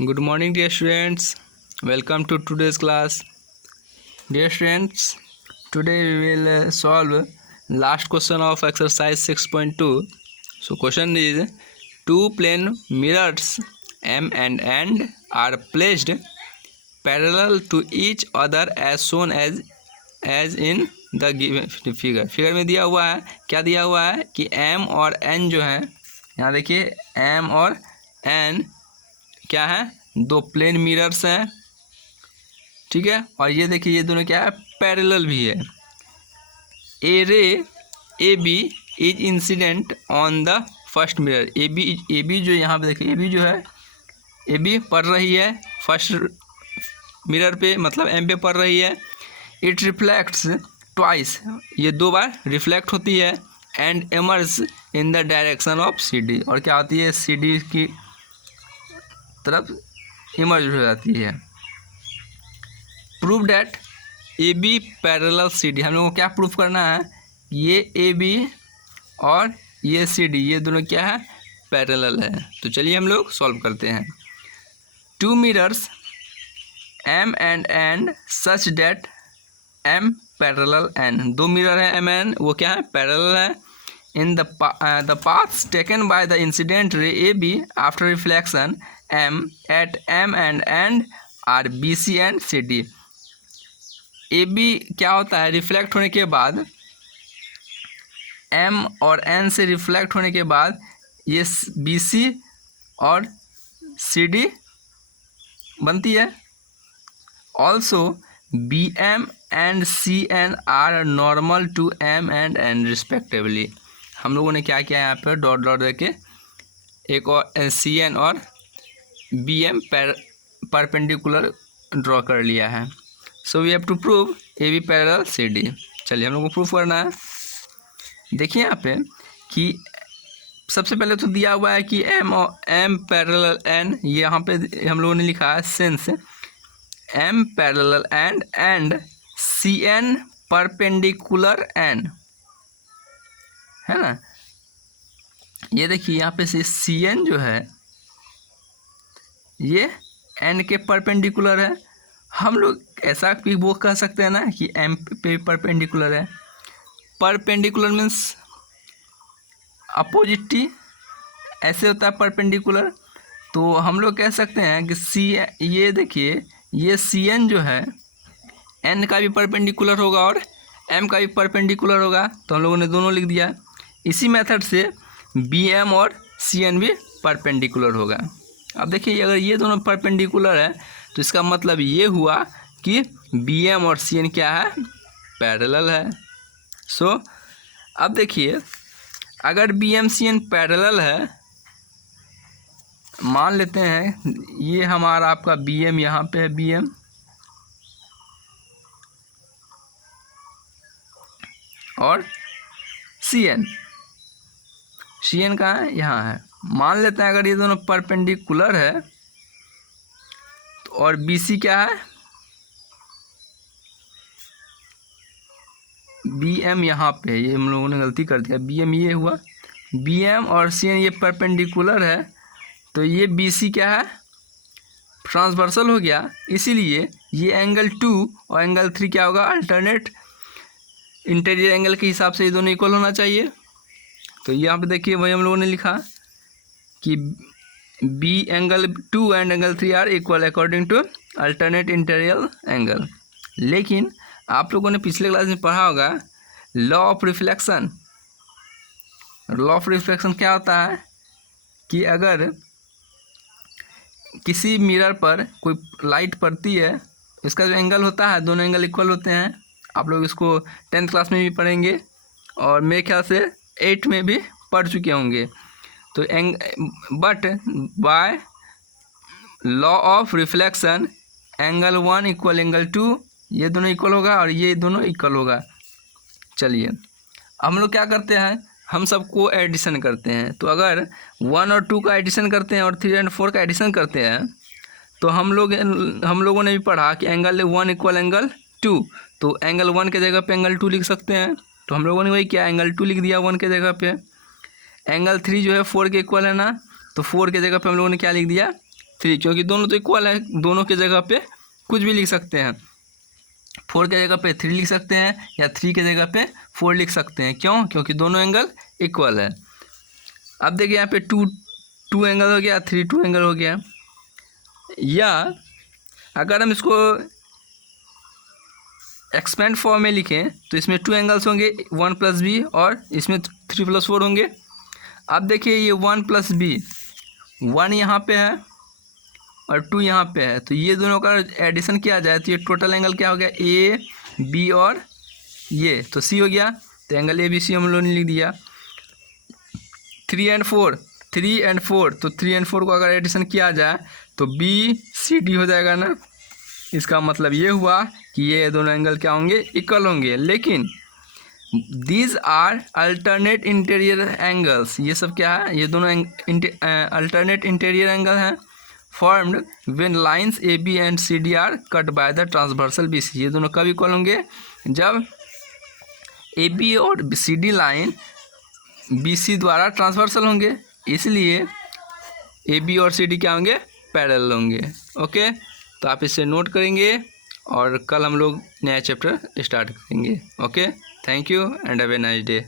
Good morning, dear students. Welcome to today's class. Dear students, today we will solve last question of exercise 6.2. So, question is: two plane mirrors M and N are placed parallel to each other as shown as in the given figure. Figure में दिया हुआ है, क्या दिया हुआ है कि M और N जो है, यहाँ देखिए M और N क्या है, दो प्लेन मिरर्स हैं, ठीक है। और ये देखिए ये दोनों क्या है, पैरेलल भी है। A ray A B is incident on the first mirror. A B जो यहाँ पे देखिए, ए बी जो है, ए बी पड़ रही है फर्स्ट मिरर पे, मतलब एम पे पड़ रही है। इट रिफ्लेक्ट्स ट्वाइस, ये दो बार रिफ्लेक्ट होती है। And emerge in the direction of C D, और क्या होती है, सी डी की तरफ इमर्ज हो जाती है। Prove that A B parallel C D, हम लोगों को क्या प्रूफ करना है, ये ए बी और ये सी डी, ये दोनों क्या है, पैरेलल है। तो चलिए हम लोग सॉल्व करते हैं। Two mirrors M and N such that M parallel N, दो मिरर है एम एन, वो क्या है, पैरेलल है। In the paths taken by the incident ray A B after reflection M at M and N are BC and CD। AB क्या होता है, reflect होने के बाद M और N से रिफ्लेक्ट होने के बाद ये BC और CD बनती है। Also BM and CN are normal to M and N respectively। हम लोगों ने क्या किया, यहाँ पर डॉट डॉट करके एक और CN और BM परपेंडिकुलर ड्रॉ कर लिया है। So we have to prove A B parallel C D. चलिए हम लोग को प्रूफ करना है। देखिए यहाँ पे कि सबसे पहले तो दिया हुआ है कि M पैरेलल N, ये यहाँ पे हम लोगों ने लिखा है since M parallel and CN perpendicular N, है ना। ये देखिए यहाँ पे से CN जो है ये N के परपेंडिकुलर है। हम लोग ऐसा भी वो कह सकते हैं ना कि M पे परपेंडिकुलर है। परपेंडिकुलर मीन्स अपोजिट, ऐसे होता है परपेंडिकुलर। तो हम लोग कह सकते हैं कि ये देखिए ये CN जो है N का भी परपेंडिकुलर होगा और M का भी परपेंडिकुलर होगा, तो हम लोगों ने दोनों लिख दिया। इसी मेथड से BM और CN भी परपेंडिकुलर होगा। अब देखिए अगर ये दोनों परपेंडिकुलर है तो इसका मतलब ये हुआ कि BM और CN क्या है, पैरेलल है। सो अब देखिए अगर BM CN पैरेलल है, मान लेते हैं ये हमारा आपका BM यहाँ पे है, BM और CN कहाँ है, यहाँ है। मान लेते हैं अगर ये दोनों परपेंडिकुलर है तो, और BC क्या है, BM यहाँ पे, ये हम लोगों ने गलती कर दिया, BM ये हुआ, BM और CN ये परपेंडिकुलर है, तो ये BC क्या है, ट्रांसवर्सल हो गया। इसीलिए ये एंगल 2 और एंगल 3 क्या होगा, अल्टरनेट इंटीरियर एंगल के हिसाब से ये दोनों इक्वल होना चाहिए। तो यहाँ पे देखिए वही हम लोगों ने लिखा कि B angle 2 and angle 3 are equal according to alternate interior angle. लेकिन आप लोगों ने पिछले क्लास में पढ़ा होगा law of reflection. Law of reflection क्या होता है कि अगर किसी मिरर पर कोई लाइट पड़ती है, इसका जो एंगल होता है, दोनों एंगल इक्वल होते हैं। आप लोग इसको 10th क्लास में भी पढ़ेंगे और मेरे ख्याल से 8 में भी पढ़ चुके होंगे। तो but by law of reflection angle 1 equal angle 2, ये दोनों इक्वल होगा और ये दोनों इक्वल होगा। चलिए हम लोग क्या करते हैं, हम सबको एडिशन करते हैं। तो अगर 1 और 2 का एडिशन करते हैं और 3 और 4 का एडिशन करते हैं, तो हम लोगों ने भी पढ़ा कि एंगल 1 इक्वल एंगल 2, तो एंगल 1 के जगह पे एंगल 2 लिख सकते हैं। तो हम लोगों ने वही किया, एंगल 2 लिख दिया 1 के जगह पे। एंगल 3 जो है 4 के इक्वल है ना, तो 4 के जगह पे हम लोगों ने क्या लिख दिया, 3, क्योंकि दोनों तो इक्वल है, दोनों के जगह पे कुछ भी लिख सकते हैं। 4 के जगह पे 3 लिख सकते हैं या 3 के जगह पे 4 लिख सकते हैं। क्यों? क्योंकि दोनों एंगल इक्वल है। अब देखिए यहाँ पे 2 एंगल हो गया, 3 2 एंगल हो गया। या अगर हम इसको एक्सपेंड फॉर्म में लिखें तो इसमें 2 एंगल्स होंगे, 1 + b, और इसमें 3 + 4 होंगे। अब देखिए ये 1 + b, 1 यहाँ पे है और 2 यहाँ पे है, तो ये दोनों का एडिशन किया जाए तो ये टोटल एंगल क्या हो गया, ए बी और ये तो सी हो गया। तो एंगल ABC हम लोगों ने लिख दिया। 3 और 4, 3 और 4, तो 3 और 4 को अगर एडिशन किया जाए तो BCD हो जाएगा ना। इसका मतलब ये हुआ कि ये दोनों एंगल क्या होंगे, इक्वल होंगे। लेकिन these are alternate interior angles, ये सब क्या है, ये दोनों अल्टरनेट इंटीरियर एंगल हैं formed when lines AB and CD are cut by the transversal BC। ये दोनों कब इक्वल होंगे, जब AB और CD लाइन BC द्वारा ट्रांसवर्सल होंगे, इसलिए AB और CD क्या होंगे, पैरेलल होंगे। ओके, तो आप इसे नोट करेंगे और कल हम लोग नया चैप्टर स्टार्ट करेंगे। Okay, thank you and have a nice day.